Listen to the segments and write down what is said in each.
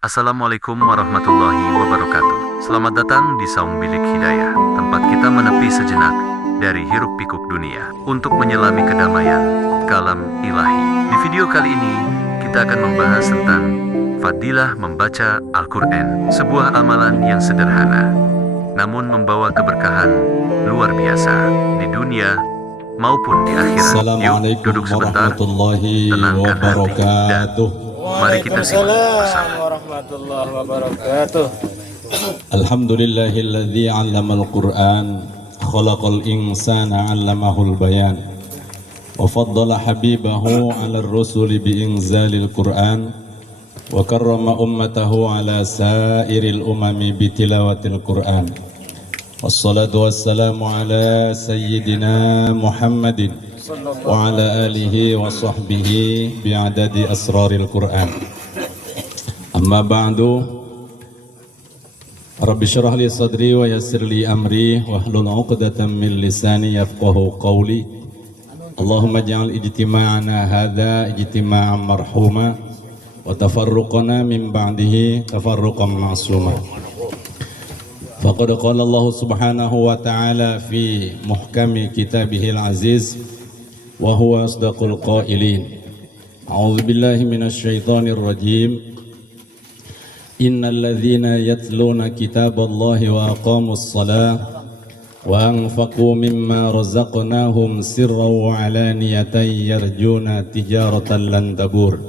Assalamualaikum warahmatullahi wabarakatuh. Selamat datang di Saung Bilik Hidayah, tempat kita menepi sejenak dari hiruk pikuk dunia untuk menyelami kedamaian kalam ilahi. Di video kali ini, kita akan membahas tentang fadilah membaca Al-Quran, sebuah amalan yang sederhana, namun membawa keberkahan luar biasa di dunia maupun di akhirat. Yuk, duduk sebentar, tenangkan hati, dan mari kita simak bersama. Warahmatullahi wabarakatuh. Alhamdulillahilladzi 'allamal Qur'an khalaqal insana 'allamahul bayan wa faddala habibahu 'alar rusuli bi inzalil Qur'an wa karrama ummatahu 'ala sairil umami bi tilawatil Qur'an. Wassalatu wassalamu ala sayyidina Muhammadin wa ala alihi wa sahbihi bi'adadi asraril Qur'an. Amma ba'du, Rabbi syrah li sadri wa yassir li amri wahlul 'uqdatam min lisani yafqahu qawli. Allahumma ij'al ijtima'ana hadza ijtima'an marhuma wa tafarruqana min ba'dihi tafarruqan ma'suma. Faqad qala Allah subhanahu wa ta'ala fi muhkami kitabihil aziz wa huwa asdaqul qailin. A'udzu billahi minasy syaithanir rajim. Innal ladzina yatluna kitaballahi wa aqamus shalah wa anfaqu mimma razaqnahum sirran wa alaniyatan yarjuna tijaratan lan tabur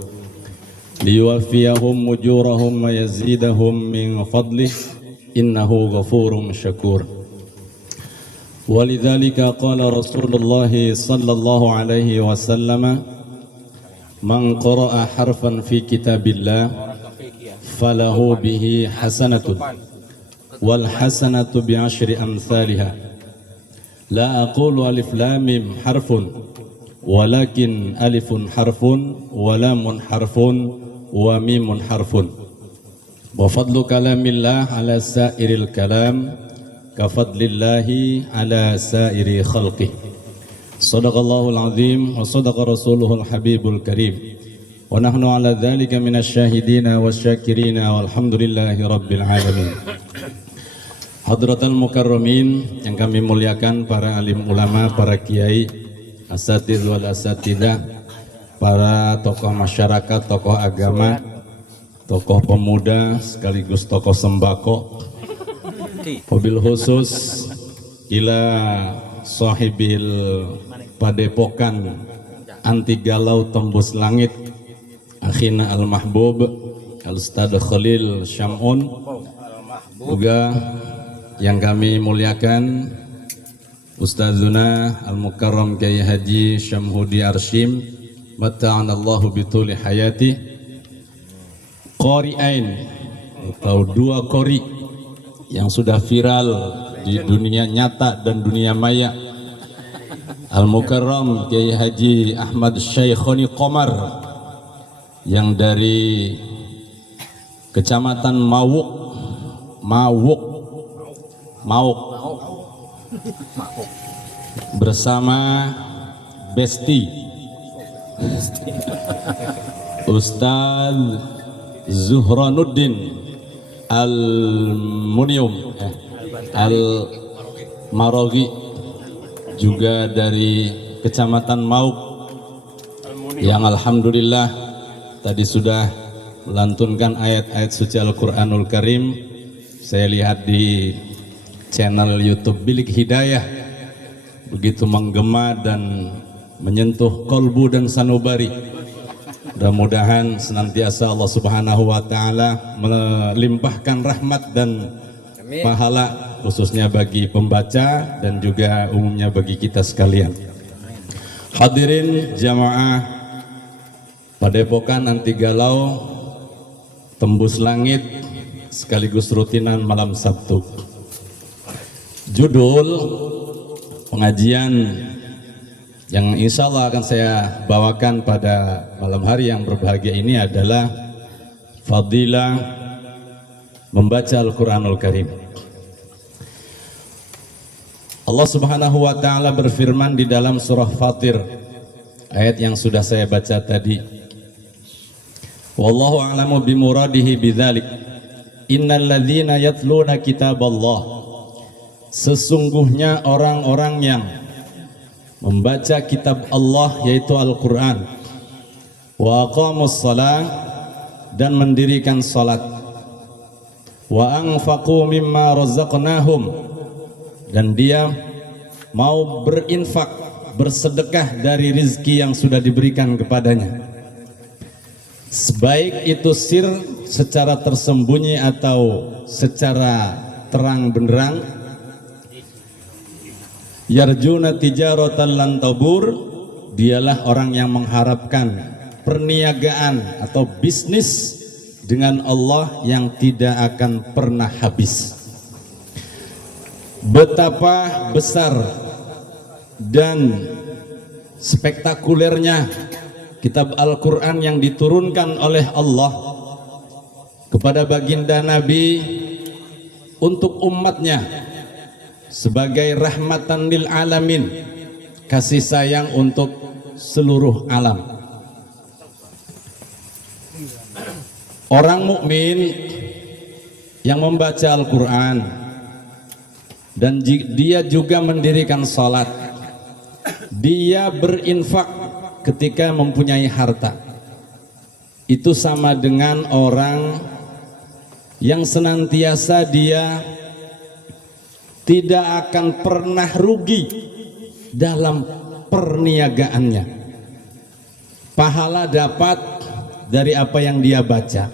liyuwaffiyahum ujurahum wa yazidahum min fadlih innahu ghafurun syakur. Walidzalika qala Rasulullah sallallahu alaihi wasallam, man qara'a harfan fi kitabillah falahu bihi hasanatun wal hasanatu bi asyri amsalha. La aqulu alif lam mim harfun walakin alifun harfun wa lamun harfun wa mimun harfun. Wa fadlu kalamillah ala sairil kalam ka fadlillahi ala sairi khalqih. Sadaqallahul azim wa sadaqa rasuluhul habibul karim. Wa nahnu ala dzalika minasyahidina wasyakirina walhamdulillahi rabbil alamin. Hadratul mukarramin yang kami muliakan, para alim ulama, para kiai, asatidz wal asatidah, para tokoh masyarakat, tokoh agama, tokoh pemuda sekaligus tokoh sembako. Wabil khusus ila sahibil padepokan anti galau tembus langit, akhina al-mahbub al-Ustadz Khalil Syamun, juga yang kami muliakan Ustadzuna al-Mukarram Kiai Haji Syamhudi Arshim, mata'anallahu bituli hayati, qari'ain atau dua qari yang sudah viral di dunia nyata dan dunia maya, Al-Mukarram Kiai Haji Ahmad Syaikhoni Qomar yang dari Kecamatan Mawuk bersama Besti Ustadz Zuhranuddin Al-Munium Al-Maroghi, juga dari Kecamatan Mauk, yang alhamdulillah tadi sudah melantunkan ayat-ayat suci Al-Quranul Karim. Saya lihat di channel YouTube Bilik Hidayah, begitu menggema dan menyentuh kolbu dan sanubari. Mudah-mudahan senantiasa Allah subhanahu wa ta'ala melimpahkan rahmat dan pahala, khususnya bagi pembaca dan juga umumnya bagi kita sekalian. Hadirin jamaah Padepokan anti galau tembus langit sekaligus rutinan malam Sabtu. Judul pengajian yang insya Allah akan saya bawakan pada malam hari yang berbahagia ini adalah fadilah membaca Al-Quranul Karim. Allah subhanahu wa ta'ala berfirman di dalam surah Fatir, ayat yang sudah saya baca tadi, Wallahu a'lamu bimuradihi bidzalik. Innal ladzina yatluna kitaballah. Sesungguhnya orang-orang yang membaca kitab Allah yaitu Al-Qur'an, wa aqamus shalah, dan mendirikan salat, wa anfaqu mimma razaqnahum, dan dia mau berinfak, bersedekah dari rizki yang sudah diberikan kepadanya, sebaik itu sir, secara tersembunyi atau secara terang benderang. Yarjuna tijaratan lan tabur, dialah orang yang mengharapkan perniagaan atau bisnis dengan Allah yang tidak akan pernah habis. Betapa besar dan spektakulernya kitab Al-Quran yang diturunkan oleh Allah kepada baginda Nabi untuk umatnya sebagai rahmatan lil alamin, kasih sayang untuk seluruh alam. Orang mukmin yang membaca Al-Quran dan dia juga mendirikan salat, dia berinfak ketika mempunyai harta, itu sama dengan orang yang senantiasa dia tidak akan pernah rugi dalam perniagaannya. Pahala dapat dari apa yang dia baca.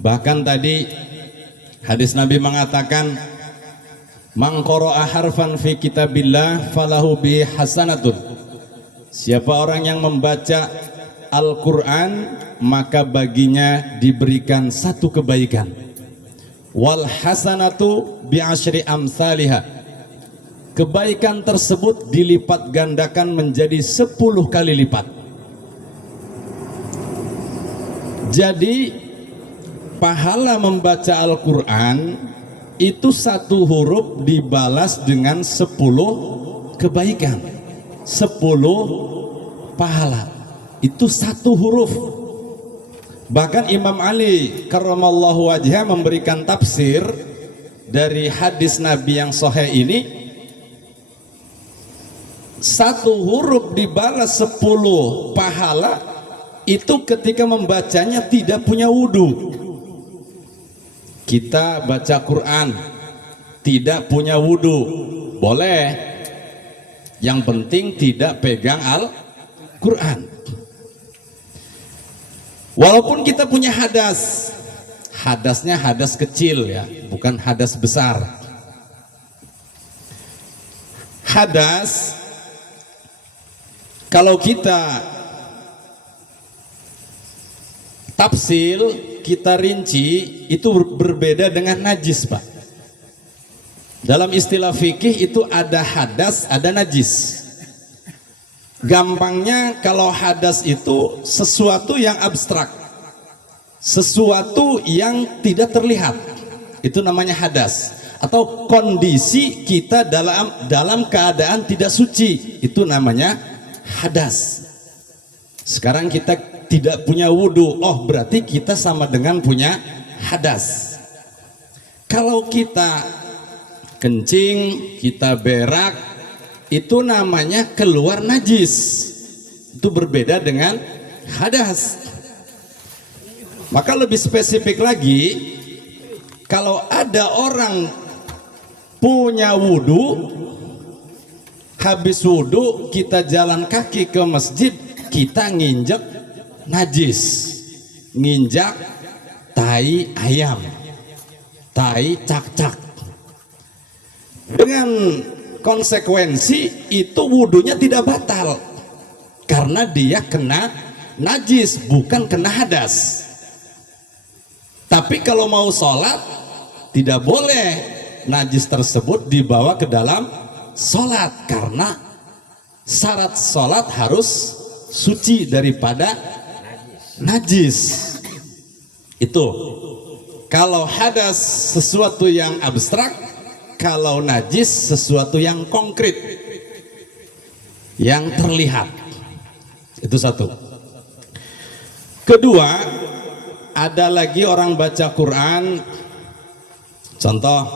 Bahkan tadi hadis Nabi mengatakan, man qara'a harfan fi kitabillah falahu bi hasanatun. Siapa orang yang membaca Al-Quran, maka baginya diberikan satu kebaikan. Wal hasanatu bi asyri amsalihha. Kebaikan tersebut dilipat gandakan menjadi 10 kali lipat. Jadi pahala membaca Al-Quran itu satu huruf dibalas dengan 10 kebaikan, 10 pahala. Itu satu huruf. Bahkan Imam Ali karramallahu wajhah memberikan tafsir dari hadis Nabi yang sahih ini, satu huruf dibalas 10 pahala itu ketika membacanya tidak punya wudu. Kita baca Quran tidak punya wudu, boleh, yang penting tidak pegang Al-Quran. Walaupun kita punya hadas, hadasnya hadas kecil ya, bukan hadas besar. Hadas, kalau kita tafsil, kita rinci, itu berbeda dengan najis, Pak. Dalam istilah fikih itu ada hadas, ada najis. Gampangnya kalau hadas itu sesuatu yang abstrak, sesuatu yang tidak terlihat, itu namanya hadas. Atau kondisi kita dalam keadaan tidak suci, itu namanya hadas. Sekarang kita tidak punya wudu, oh berarti kita sama dengan punya hadas. Kalau kita kencing, kita berak, itu namanya keluar najis. Itu berbeda dengan hadas. Maka lebih spesifik lagi, kalau ada orang punya wudu, habis wudu kita jalan kaki ke masjid, kita nginjek najis, nginjak tai ayam, tai cak-cak, dengan konsekuensi itu wudunya tidak batal karena dia kena najis, bukan kena hadas. Tapi kalau mau sholat tidak boleh najis tersebut dibawa ke dalam sholat, karena syarat sholat harus suci daripada najis. Itu kalau hadas sesuatu yang abstrak, kalau najis sesuatu yang konkret, yang terlihat. Itu satu. Kedua, ada lagi orang baca Quran, contoh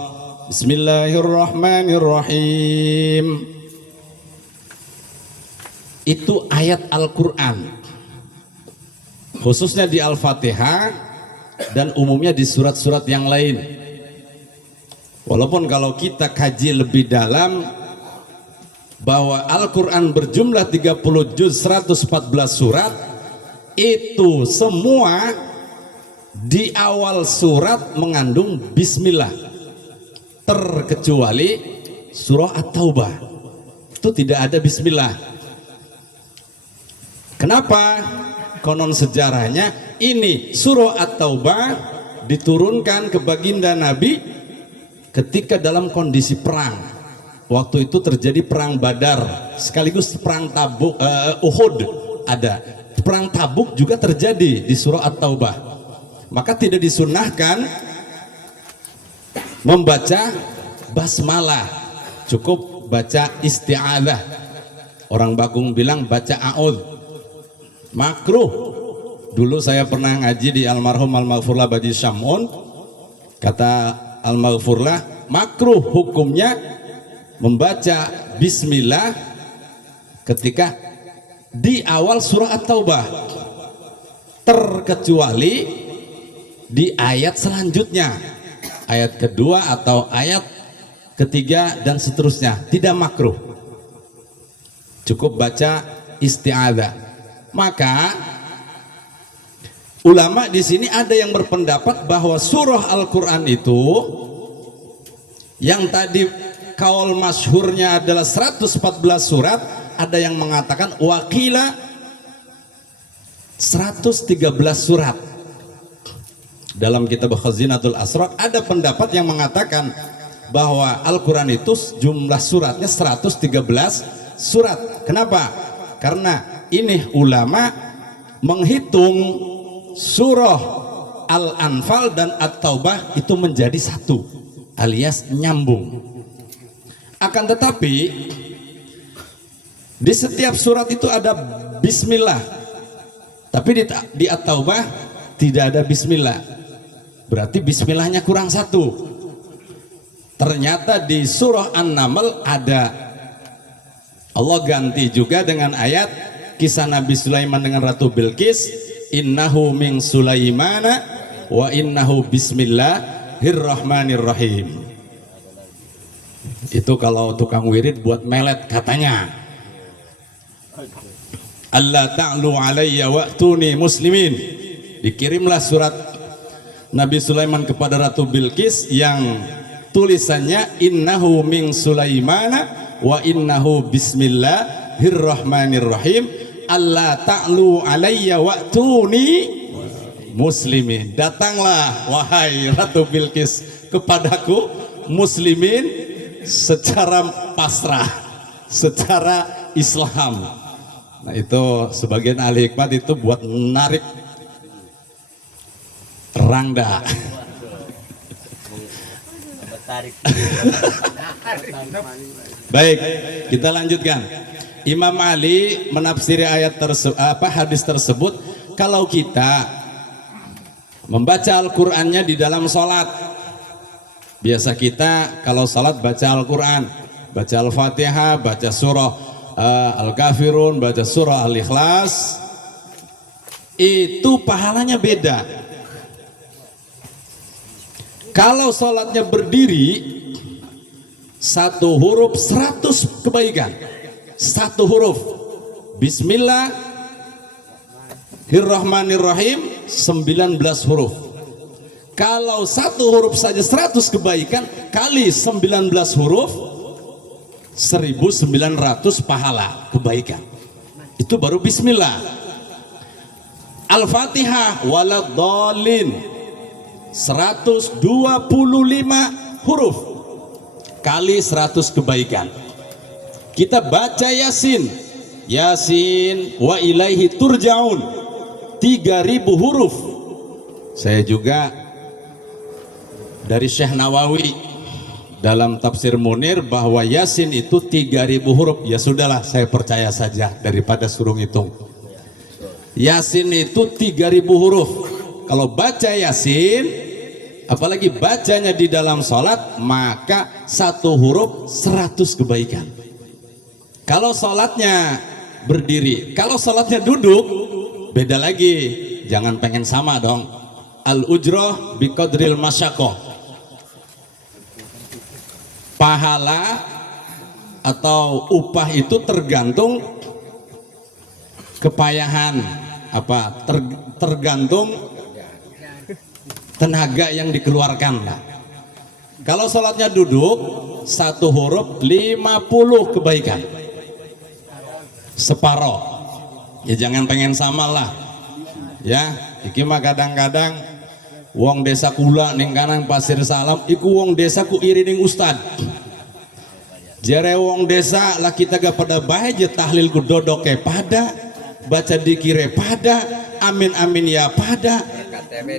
Bismillahirrahmanirrahim, itu ayat Al-Quran, khususnya di Al-Fatihah dan umumnya di surat-surat yang lain. Walaupun kalau kita kaji lebih dalam bahwa Al-Quran berjumlah 30 juz 114 surat, itu semua di awal surat mengandung bismillah, terkecuali surah At-Taubah itu tidak ada bismillah. Kenapa? Konon sejarahnya ini surah At-Taubah diturunkan ke baginda Nabi ketika dalam kondisi perang. Waktu itu terjadi perang Badar sekaligus perang Tabuk, Uhud ada. Perang Tabuk juga terjadi di surah At-Taubah. Maka tidak disunahkan membaca basmalah, cukup baca isti'adzah. Orang Bakung bilang baca a'udz. Makruh. Dulu saya pernah ngaji di almarhum Al-Maghfurlah Baji Syamun, kata Al-Maghfurlah, makruh hukumnya membaca bismillah ketika di awal surah At-Taubah, terkecuali di ayat selanjutnya, ayat kedua atau ayat ketiga dan seterusnya, tidak makruh, cukup baca isti'adzah. Maka ulama di sini ada yang berpendapat bahwa surah Al-Quran itu yang tadi kaul masyhurnya adalah 114 surat, ada yang mengatakan wakila 113 surat. Dalam kitab Khazinatul Asrar ada pendapat yang mengatakan bahwa Al-Quran itu jumlah suratnya 113 surat. Kenapa? Karena ini ulama menghitung surah Al-Anfal dan At-Taubah itu menjadi satu, alias nyambung. Akan tetapi di setiap surat itu ada bismillah, tapi di At-Taubah tidak ada bismillah. Berarti bismillahnya kurang satu. Ternyata di surah An-Naml ada. Allah ganti juga dengan ayat kisah Nabi Sulaiman dengan Ratu Bilqis, innahu min Sulaimana wa innahu bismillahirrahmanirrahim. Itu kalau tukang wirid buat melet katanya. Allah ta'lu alayya wa'tuni muslimin. Dikirimlah surat Nabi Sulaiman kepada Ratu Bilqis yang tulisannya innahu min Sulaimana wa innahu bismillahirrahmanirrahim. Allah ta'lu alayya wa'tuni muslimin. Datanglah wahai Ratu Bilqis kepadaku muslimin secara pasrah, secara Islam. Nah itu sebagian ahli hikmat itu buat menarik rangda. Baik, kita lanjutkan. Imam Ali menafsiri hadis tersebut. Kalau kita membaca Al-Qur'annya di dalam sholat, biasa kita kalau sholat baca Al-Quran, baca Al-Fatihah, baca surah Al-Kafirun, baca surah Al-Ikhlas, itu pahalanya beda. Kalau sholatnya berdiri, satu huruf 100 kebaikan. Satu huruf Bismillahirrahmanirrahim 19 huruf. Kalau satu huruf saja 100 kebaikan kali 19 huruf 1900 pahala kebaikan. Itu baru bismillah. Al-Fatihah waladhdallin 125 huruf kali 100 kebaikan. Kita baca Yasin, Yasin wa ilaihi turja'un 3000 huruf. Saya juga dari Syekh Nawawi dalam tafsir Munir bahwa Yasin itu 3000 huruf. Ya sudahlah, saya percaya saja daripada suruh ngitung. Yasin itu 3000 huruf Kalau baca Yasin, apalagi bacanya di dalam sholat, maka 1 huruf 100 kebaikan. Kalau sholatnya berdiri, kalau sholatnya duduk, beda lagi. Jangan pengen sama dong. Al-ujrah biqadril masyaqqah. Pahala atau upah itu tergantung kepayahan, tergantung tenaga yang dikeluarkan lah. Kalau sholatnya duduk, 1 huruf 50 kebaikan, separoh. Ya jangan pengen sama lah ya. Iki mah kadang-kadang wong desa kula ning kanang Pasir Salam iku wong desa ku iri ning ustad. Jare wong desa lah kita gak pada bae je tahlil ku dodoke pada, baca dikire pada, amin amin ya pada.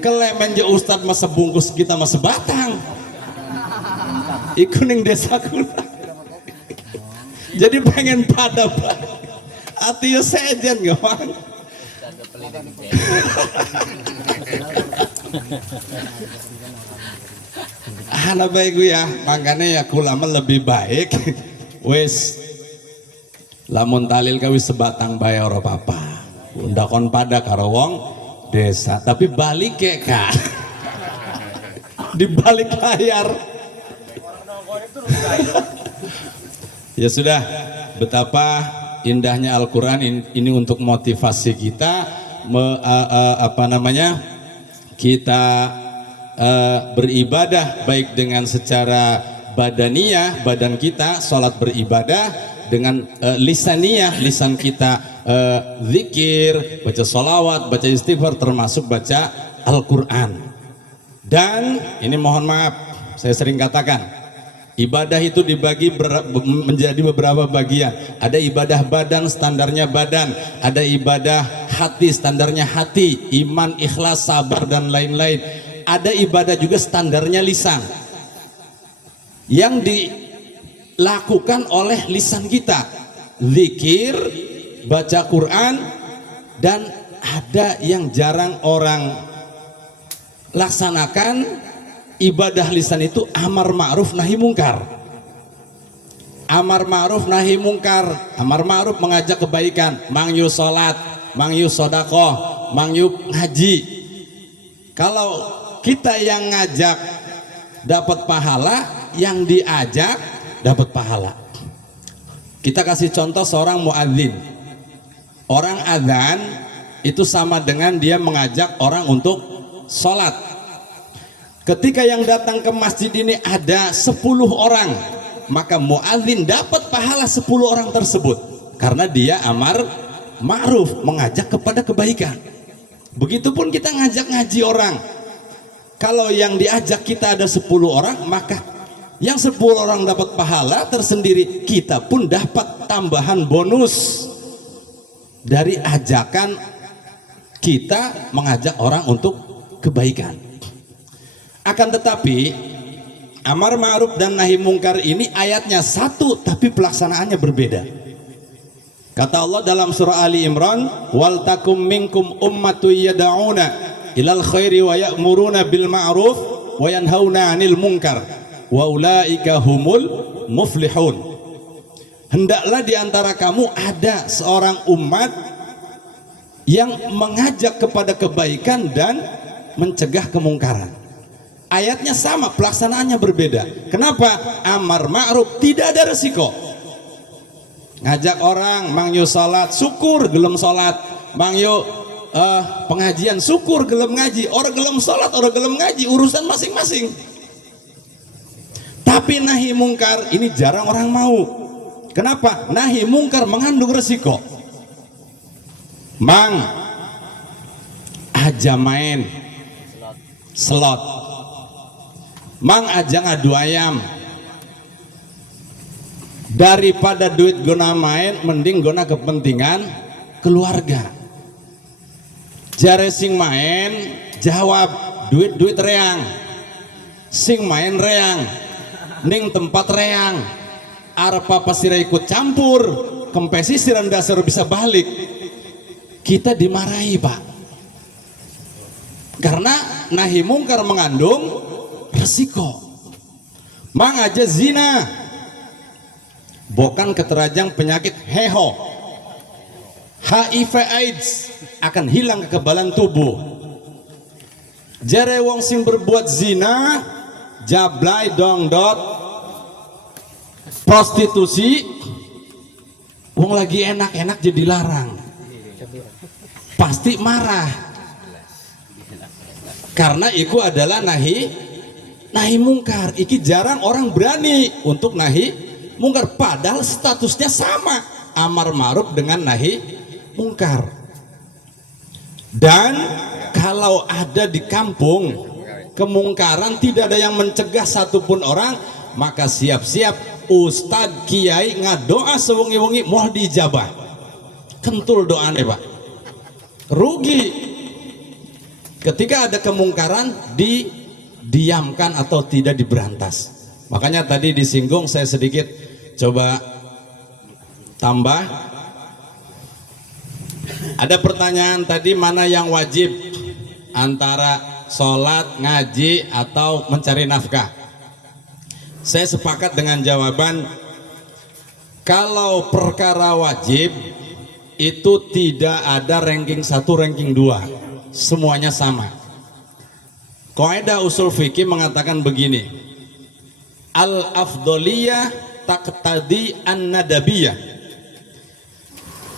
Kelemen je ustad mah sebungkus kita mah sebatang. Iku ning desa kula. Jadi pengen pada bae. Ati yo sejen gawang. Hana baik gue ya, makanya ya kulama lebih baik wes lamun talil kawis sebatang bae ora apa-apa. Undakon pada karo wong desa, tapi balik ke kak di balik layar. Ya sudah, betapa indahnya Al-Quran ini untuk motivasi kita kita beribadah baik dengan secara badaniyah, badan kita sholat beribadah, dengan lisaniyah, lisan kita zikir, baca sholawat, baca istighfar, termasuk baca Al-Quran. Dan ini mohon maaf, saya sering katakan ibadah itu dibagi menjadi beberapa bagian. Ada ibadah badan, standarnya badan. Ada ibadah hati, standarnya hati. Iman, ikhlas, sabar, dan lain-lain. Ada ibadah juga standarnya lisan, yang dilakukan oleh lisan kita. Zikir, baca Quran, dan ada yang jarang orang laksanakan. Ibadah lisan itu amar ma'ruf nahi mungkar. Amar ma'ruf nahi mungkar. Amar ma'ruf mengajak kebaikan. Mangyu sholat, mangyu sodakoh, mangyu ngaji. Kalau kita yang ngajak dapat pahala, yang diajak dapat pahala. Kita kasih contoh seorang muadzin. Orang adzan itu sama dengan dia mengajak orang untuk sholat. Ketika yang datang ke masjid ini ada 10 orang, maka muadzin dapat pahala 10 orang tersebut, karena dia amar ma'ruf, mengajak kepada kebaikan. Begitupun kita ngajak ngaji orang. Kalau yang diajak kita ada 10 orang, maka yang 10 orang dapat pahala tersendiri, kita pun dapat tambahan bonus dari ajakan kita mengajak orang untuk kebaikan. Akan tetapi amar ma'ruf dan nahi mungkar ini ayatnya satu, tapi pelaksanaannya berbeda. Kata Allah dalam surah Ali Imran, wal takum minkum ummatu yad'una ilal khairi wa ya'muruna bil ma'ruf wa yanhauna 'anil munkar wa ulaika humul muflihun. Hendaklah di antara kamu ada seorang umat yang mengajak kepada kebaikan dan mencegah kemungkaran. Ayatnya sama, pelaksanaannya berbeda. Kenapa? Amar ma'ruf tidak ada resiko. Ngajak orang, mangyu salat, syukur gelem salat. Mangyu pengajian, syukur gelem ngaji. Orang gelem salat, orang gelem ngaji, urusan masing-masing. Tapi nahi mungkar ini jarang orang mau. Kenapa? Nahi mungkar mengandung resiko. Mang aja main slot, mang aja ngadu ayam, daripada duit guna main mending guna kepentingan keluarga. Jare sing main jawab duit reang, sing main reang ning tempat reang, arpa pasira ikut campur kempesi siran dasar bisa balik. Kita dimarahi, Pak. Karena nahi mungkar mengandung resiko. Mang aja zina, bukan keterajang penyakit heho, HIV AIDS akan hilang kekebalan tubuh. Jare wong sing berbuat zina, jablay dongdot, prostitusi, wong lagi enak-enak jadi larang, pasti marah. Karena itu adalah nahi mungkar. Iki jarang orang berani untuk nahi mungkar, padahal statusnya sama, amar ma'ruf dengan nahi mungkar. Dan kalau ada di kampung kemungkaran tidak ada yang mencegah satupun orang, maka siap-siap ustadz kiai ngadoa sewengi-wengi mau dijabah, kentul doane pak, rugi. Ketika ada kemungkaran didiamkan atau tidak diberantas. Makanya tadi disinggung, saya sedikit coba tambah. Ada pertanyaan tadi, mana yang wajib antara sholat, ngaji, atau mencari nafkah? Saya sepakat dengan jawaban, kalau perkara wajib itu tidak ada ranking 1, ranking 2, semuanya sama. Kaidah usul fikih mengatakan begini, al-afdoliyah taqtadi an-nadabiyah.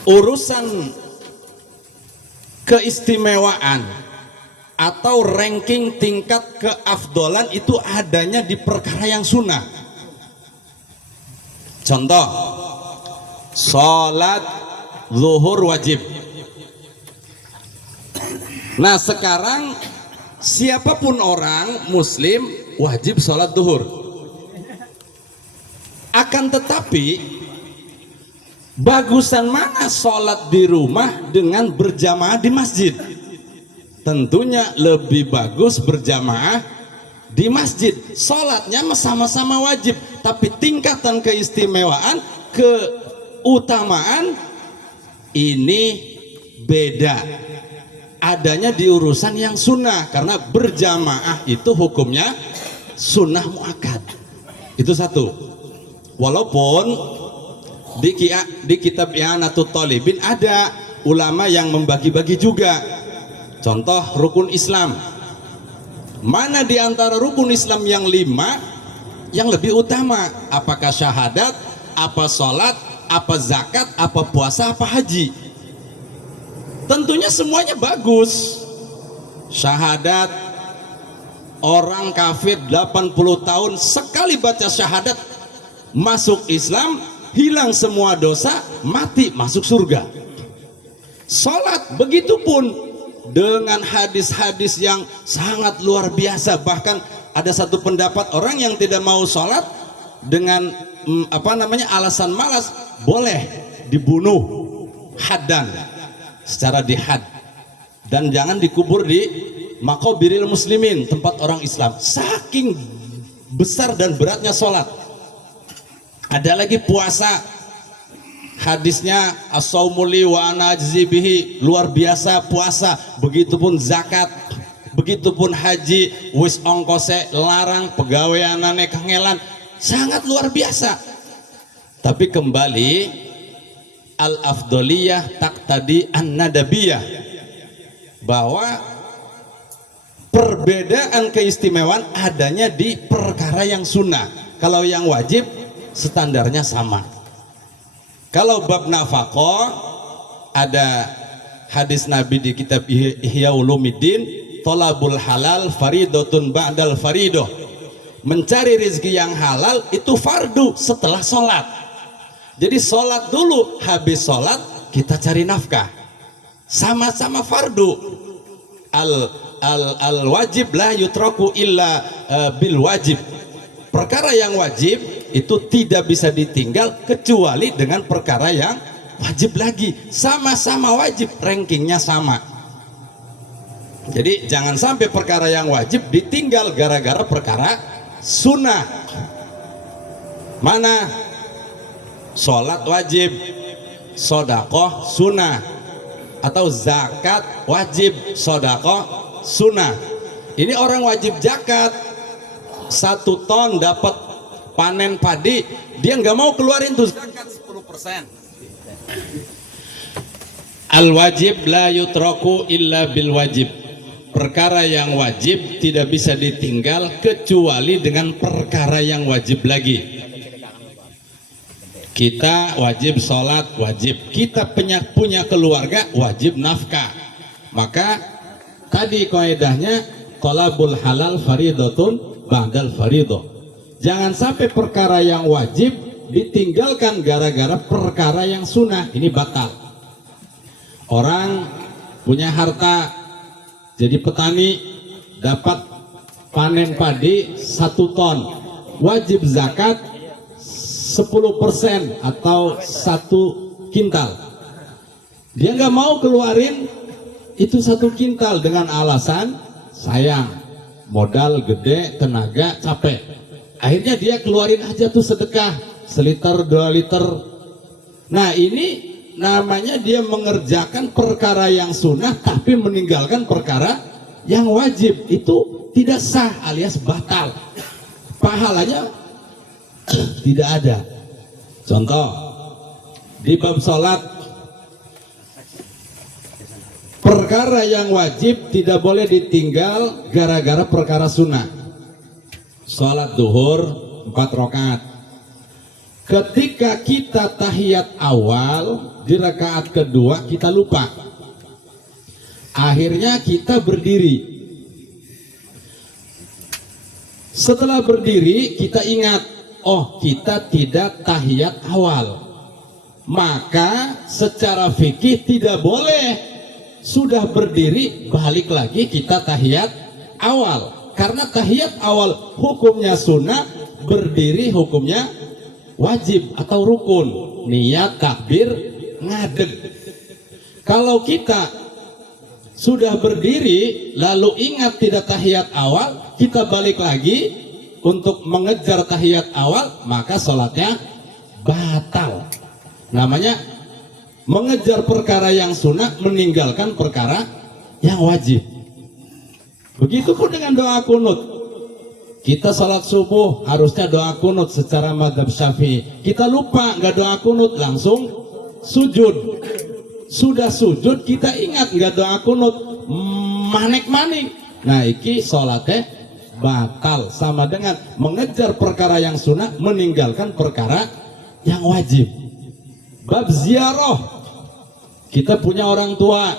Urusan keistimewaan atau ranking tingkat keafdolan itu adanya di perkara yang sunnah. Contoh, sholat zuhur wajib. Nah sekarang siapapun orang muslim wajib sholat zuhur. Akan tetapi bagusan mana sholat di rumah dengan berjamaah di masjid? Tentunya lebih bagus berjamaah di masjid. Sholatnya sama-sama wajib, tapi tingkatan keistimewaan, keutamaan ini beda. Adanya di urusan yang sunnah, karena berjamaah itu hukumnya sunnah muakkad. Itu satu. Walaupun di kitab I'anatul Talibin ada ulama yang membagi-bagi juga. Contoh rukun Islam, mana di antara rukun Islam yang 5 yang lebih utama? Apakah syahadat, apa sholat, apa zakat, apa puasa, apa haji? Tentunya semuanya bagus. Syahadat, orang kafir 80 tahun sekali baca syahadat masuk Islam, hilang semua dosa, mati masuk surga. Sholat begitupun, dengan hadis-hadis yang sangat luar biasa. Bahkan ada satu pendapat, orang yang tidak mau sholat dengan alasan malas boleh dibunuh haddan, secara dihad, dan jangan dikubur di maqabiril muslimin, tempat orang Islam. Saking besar dan beratnya sholat. Ada lagi puasa, hadisnya as-saumuli wa ana ajzi bihi, luar biasa puasa. Begitupun zakat, begitupun haji, wis ongkose larang, pegawaianane kangelan, sangat luar biasa. Tapi kembali, al-afdoliyah taqtadi an-nadabiyah, bahwa perbedaan keistimewaan adanya di perkara yang sunnah. Kalau yang wajib standarnya sama. Kalau bab nafaqah, ada hadis Nabi di kitab Ihya Ulumuddin, thalabul halal faridatun ba'dal faridoh. Mencari rezeki yang halal itu fardu setelah sholat. Jadi sholat dulu, habis sholat kita cari nafkah, sama-sama fardu. Al wajib la yutraku illa bil wajib. Perkara yang wajib itu tidak bisa ditinggal kecuali dengan perkara yang wajib lagi. Sama-sama wajib, rankingnya sama. Jadi jangan sampai perkara yang wajib ditinggal gara-gara perkara sunnah. Mana sholat wajib, sodakoh sunnah, atau zakat wajib, sodakoh sunnah. Ini orang wajib zakat 1 ton dapat panen padi, dia nggak mau keluarin tuh zakat 10%. Al wajib la yutraku illa bil wajib. Perkara yang wajib tidak bisa ditinggal kecuali dengan perkara yang wajib lagi. Kita wajib sholat, wajib. Kita punya keluarga, wajib nafkah. Maka tadi kaidahnya talabul halal faridatun ba'dal faridah. Jangan sampai perkara yang wajib ditinggalkan gara-gara perkara yang sunnah. Ini batal. Orang punya harta, jadi petani, dapat panen padi 1 ton, wajib zakat 10% atau 1 kintal. Dia nggak mau keluarin itu 1 kintal dengan alasan sayang, modal gede, tenaga, capek. Akhirnya dia keluarin aja tuh sedekah 1 liter 2 liter. Nah ini namanya dia mengerjakan perkara yang sunnah tapi meninggalkan perkara yang wajib. Itu tidak sah alias batal, pahalanya tidak ada. Contoh di bab sholat, perkara yang wajib tidak boleh ditinggal gara-gara perkara sunnah. Sholat duhur 4 rakaat, ketika kita tahiyat awal di rakaat kedua kita lupa, akhirnya kita berdiri. Setelah berdiri kita ingat, oh kita tidak tahiyat awal, maka secara fikih tidak boleh sudah berdiri balik lagi kita tahiyat awal, karena tahiyat awal hukumnya sunnah, berdiri hukumnya wajib atau rukun, niat takbir ngadeg. Kalau kita sudah berdiri lalu ingat tidak tahiyat awal, kita balik lagi untuk mengejar tahiyat awal, maka sholatnya batal. Namanya mengejar perkara yang sunnah, meninggalkan perkara yang wajib. Begitupun dengan doa kunut. Kita sholat subuh harusnya doa kunut secara mazhab Syafi'i. Kita lupa nggak doa kunut, langsung sujud. Sudah sujud kita ingat nggak doa kunut, manik-manik. Nah iki sholatnya batal, sama dengan mengejar perkara yang sunnah, meninggalkan perkara yang wajib. Bab ziarah, kita punya orang tua,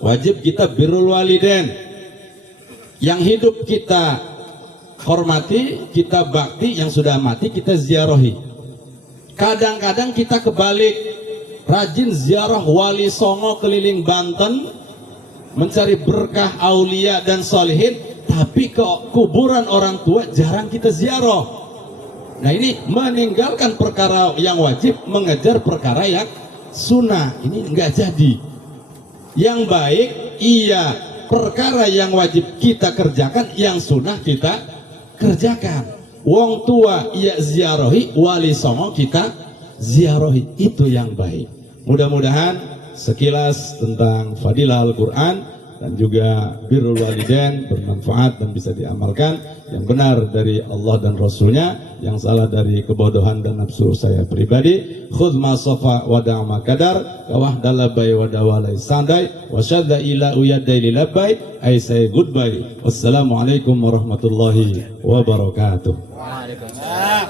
wajib kita birrul walidain. Yang hidup kita hormati, kita bakti, yang sudah mati kita ziarahi. Kadang-kadang kita kebalik, rajin ziarah wali songo keliling Banten, mencari berkah aulia dan solihin, tapi ke kuburan orang tua jarang kita ziarah. Nah ini meninggalkan perkara yang wajib, mengejar perkara yang sunnah. Ini enggak jadi. Yang baik, iya, perkara yang wajib kita kerjakan, yang sunnah kita kerjakan. Wong tua iya ziarahi, wali songo kita ziarahi. Itu yang baik. Mudah-mudahan sekilas tentang fadilah Al-Quran dan juga birrul walidain bermanfaat dan bisa diamalkan. Yang benar dari Allah dan Rasulnya, yang salah dari kebodohan dan nafsu saya pribadi. Khudh ma safa wa da'ma kadar, kawah dalabai wa dawalai sandai, wa syadda ila uyadai lilabai. I say goodbye. Wassalamualaikum warahmatullahi wabarakatuh. Waalaikumsalam.